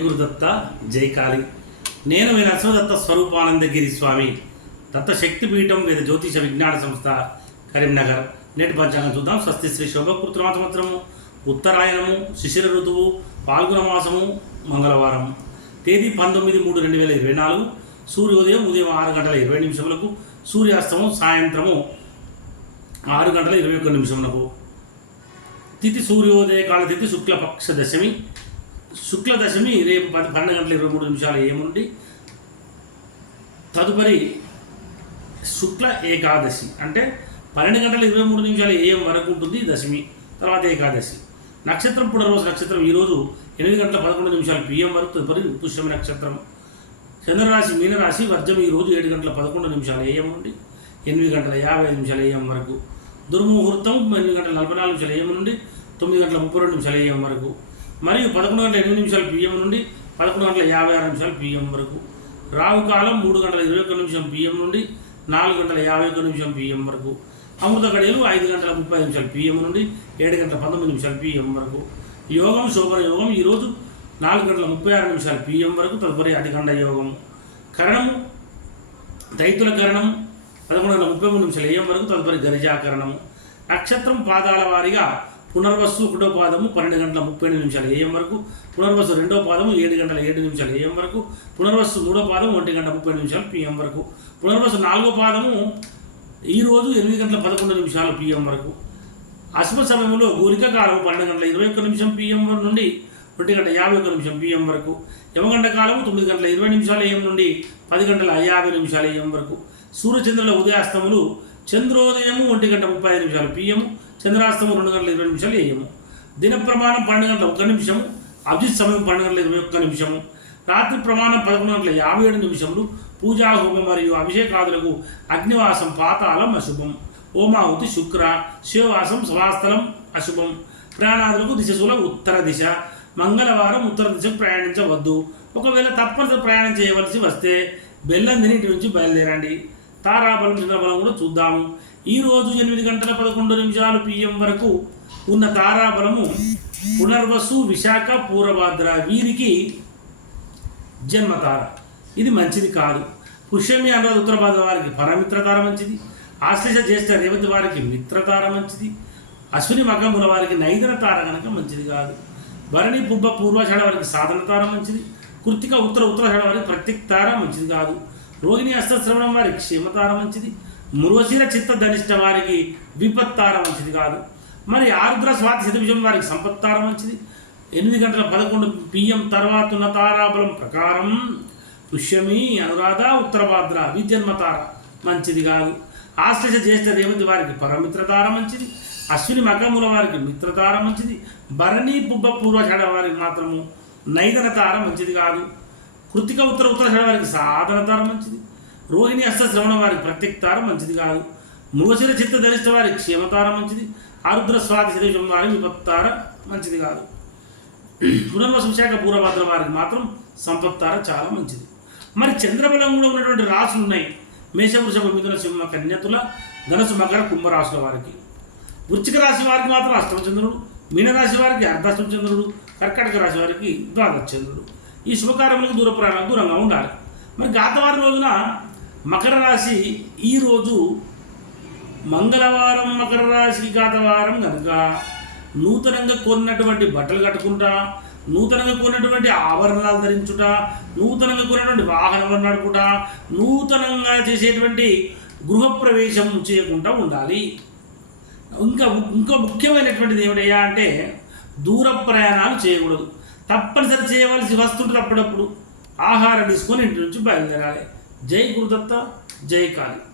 గురుదత్త జైకాలి నేను మీ నరసింహదత్త స్వరూపానందగిరి స్వామి. దత్త శక్తిపీఠం వేద జ్యోతిష విజ్ఞాన సంస్థ కరీంనగర్. నేటి పంచాంగం చూద్దాం. స్వస్తి శ్రీ శోభకృత్రిమ సంవత్సరము ఉత్తరాయణము శిశిర ఋతువు పాల్గొన మాసము మంగళవారం. తేదీ పంతొమ్మిది మూడు రెండు వేల ఇరవై నాలుగు. సూర్యోదయం ఉదయం ఆరు గంటల ఇరవై నిమిషములకు సూర్యాస్తమం సాయంత్రము ఆరు గంటల ఇరవై ఒక్క నిమిషములకు తిథి సూర్యోదయ కాల తిథి శుక్లపక్ష దశమి. శుక్ల దశమి రేపు పది పన్నెండు గంటల ఇరవై మూడు నిమిషాలు ఏముండి? తదుపరి శుక్ల ఏకాదశి. అంటే పన్నెండు గంటల ఇరవై మూడు నిమిషాలు ఏం వరకు ఉంటుంది? దశమి. తర్వాత ఏకాదశి. నక్షత్రం పునర్వస నక్షత్రం. ఈరోజు ఎనిమిది గంటల పదకొండు నిమిషాలు పిఎం వరకు తదుపరి పుష్యమి నక్షత్రం. చంద్రరాశి మీనరాశి వర్జం ఈరోజు ఏడు గంటల పదకొండు నిమిషాలు ఏఎం నుండి ఎనిమిది గంటల యాభై నిమిషాలు ఏఎం వరకు. దుర్ముహూర్తం ఎనిమిది గంటల నలభై నాలుగు నిమిషాలు ఏఎం నుండి తొమ్మిది గంటల ముప్పై రెండు నిమిషాలు ఏఎం వరకు. మరియు పదకొండు గంటల ఎనిమిది నిమిషాలు పిఎం నుండి పదకొండు గంటల యాభై ఆరు నిమిషాలు పిఎం వరకు. రావు కాలం మూడు గంటల ఇరవై ఒక్క నిమిషం పిఎం నుండి నాలుగు గంటల యాభై ఒక్క నిమిషం పిఎం వరకు. అమృత గడియలు ఐదు గంటల ముప్పై నిమిషాలు పిఎం నుండి ఏడు గంటల పంతొమ్మిది నిమిషాలు పిఎం వరకు. యోగం శోభన యోగం ఈరోజు నాలుగు గంటల ముప్పై ఆరు నిమిషాలు పిఎం వరకు తదుపరి అధికండ యోగం. కరణము దైతుల కరణం పదకొండు వందల ముప్పై మూడు నిమిషాలు ఏఎం వరకు తదుపరి గరిజాకరణము నక్షత్రం పాదాల వారీగా పునర్వస్సు ఒకటో పాదము పన్నెండు గంటల ముప్పై ఎనిమిది నిమిషాలు ఏఎం వరకు పునర్వస్సు రెండో పాదము ఏడు గంటల ఏడు నిమిషాలు ఏఎం వరకు పునర్వస్సు మూడో పాదం ఒంటి గంట ముప్పై నిమిషాలు పిఎం వరకు. పునర్వస్సు నాలుగో పాదము ఈరోజు ఎనిమిది గంటల పదకొండు నిమిషాలు పిఎం వరకు. అశుభ సమయంలో గోలిక కాలం పన్నెండు గంటల ఇరవై ఒక్క నిమిషం పిఎం నుండి ఒంటి గంట యాభై ఒక్క నిమిషం పిఎం వరకు. యమగంట కాలం తొమ్మిది గంటల ఇరవై నిమిషాల ఏం నుండి పది గంటల యాభై నిమిషాల ఏం వరకు. సూర్యచంద్రుల ఉదయాస్తములు చంద్రోదయము ఒంటి గంట ముప్పై ఐదు నిమిషాలు పిఎం. చంద్రాస్తమం రెండు గంటల ఇరవై నిమిషాలు ఏయము దిన ప్రమాణం పన్నెండు గంటల ఒక్క నిమిషము అభిజిత్ సమయం పన్నెండు గంటల ఇరవై ఒక్క నిమిషము. రాత్రి ప్రమాణం పదకొండు గంటల యాభై ఏడు నిమిషములు పూజా హోమం మరియు అభిషేకాదులకు అగ్నివాసం పాతాళం అశుభం. ఓమాహుతి శుక్ర శివవాసం సభాస్థలం అశుభం. ప్రయాణాదులకు దిశశూల ఉత్తర దిశ. మంగళవారం ఉత్తర దిశకు ప్రయాణించవద్దు. ఒకవేళ తప్పనిసరి ప్రయాణం చేయవలసి వస్తే బెల్లం తిని ఇంటి నుంచి బయలుదేరండి. తారాబలం చంద్రబలం కూడా చూద్దాము. ఈరోజు ఎనిమిది గంటల పదకొండు నిమిషాలు పిఎం వరకు ఉన్న తారాబలము పునర్వసు విశాఖ పూర్వభాద్ర వీరికి జన్మతార ఇది మంచిది కాదు. పుష్యమి అనురాధ ఉత్తరభాద్ర వారికి పరమిత్రతార మంచిది. ఆశ్లేష జ్యేష్ఠ రేవతి వారికి మిత్రతార మంచిది. అశ్విని మగముల వారికి నైదన తార కనుక మంచిది కాదు. భరణి పుబ్బ పూర్వాషాఢ వారికి సాధన తార మంచిది. కృతిక ఉత్తర ఉత్తరాషాఢ వారికి ప్రత్యేక తార మంచిది కాదు. రోహిణి హస్తశ్రవణం వారికి క్షేమతార మంచిది. మృగశిర చిత్త ధరిష్ట వారికి విపత్తార మంచిది కాదు. మరి ఆరుద్ర స్వాతి శతవిషం వారికి సంపత్తార మంచిది. ఎనిమిది గంటల పదకొండు పిఎం తర్వాత ఉన్న తారాబలం ప్రకారం పుష్యమి అనురాధ ఉత్తరభాద్ర విద్యన్మతార మంచిది కాదు. ఆశ్లేష జ్యేష్ఠ రేవతి వారికి పరమిత్రతార మంచిది. అశ్విని మకముల వారికి మిత్రతార మంచిది. భరణి పుబ్బ పూర్వషాఢ వారికి మాత్రము నైదన తార మంచిది కాదు. కృతిక ఉత్తర ఉత్తరాషాఢ వారికి సాధన తార మంచిది. రోహిణి హస్త శ్రవణ వారికి ప్రత్యక్తారం మంచిది కాదు. మృగశిర చిత్త ధరిష్ట వారి క్షేమతార మంచిది. ఆరుద్ర స్వాతి శరీరం వారి విపత్తార మంచిది కాదు. పునర్వసు విశాఖ పూర్వభద్ర వారికి మాత్రం సంపత్తార చాలా మంచిది. మరి చంద్రబలం కూడా ఉన్నటువంటి రాసులు ఉన్నాయి. మేషవృషభ మిథున సింహ కన్యతుల ధనుసు మకర కుంభరాశుల వారికి. వృచ్చిక రాశి వారికి మాత్రం అష్టమచంద్రుడు మీనరాశి వారికి అర్ధాష్టమచంద్రుడు కర్కాటక రాశి వారికి ద్వాదశ చంద్రుడు. ఈ శుభకార్యములకు దూర ప్రయాణాలకు దూరంగా ఉండాలి. మరి గాతవారం రోజున మకర రాశి ఈరోజు మంగళవారం మకర రాశికి గాతవారం కనుక నూతనంగా కొన్నటువంటి బట్టలు కట్టుకుంటా నూతనంగా కొన్నటువంటి ఆభరణాలు ధరించుట నూతనంగా కొన్నటువంటి వాహనాలు నడుపుట నూతనంగా చేసేటువంటి గృహప్రవేశం చేయకుండా ఉండాలి. ఇంకా ఇంకా ముఖ్యమైనటువంటిది ఏమిటయ్యా అంటే దూర ప్రయాణాలు చేయకూడదు. తప్పనిసరి చేయవలసి వస్తుంటుంది అప్పుడప్పుడు ఆహారం తీసుకొని ఇంటి నుంచి బయలుదేరాలి. जय गुरुदत्ता जय काली।